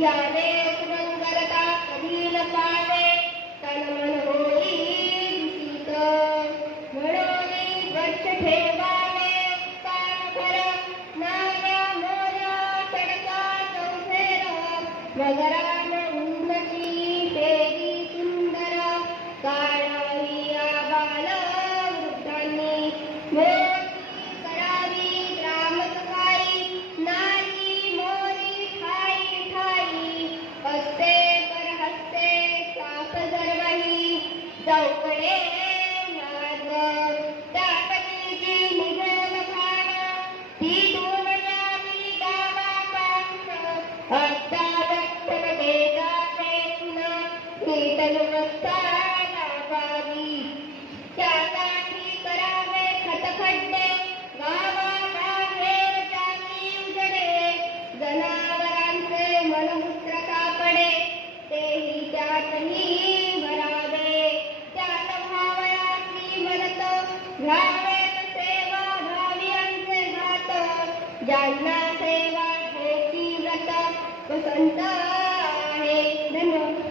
यावे सुमंगलता कधी न पावे तन मन होई दूषित म्हणून वर्ष ठेवावे कान भर नाना मोर तडका चौफेर मगरान उन्नती फेरी सुंदर काळाही आबाल वृद्धांनी मोठी करावी ग्रामसफाई नारी मोरी ठाई ठाई हस्ते कर हस्ते साप जरवाही चौकडे मार्ग त्यापतीची निघेल भान ती धूम यावी गावापास अद्दावत्तन देदाते पुन्हा कीर्तनवस्था लावावी त्यासाठी करावे खतखड्डे गावाबाहेर जाती उजडे जनावरांचे मलमूत्र कापडे तेही त्यातही भरावे त्यात भावयाची म्हणत घ्यावेत सेवा भावियांचे घात ज्यांना सेवा घ्यायची व्रत पसंत आहे. धन्यवाद.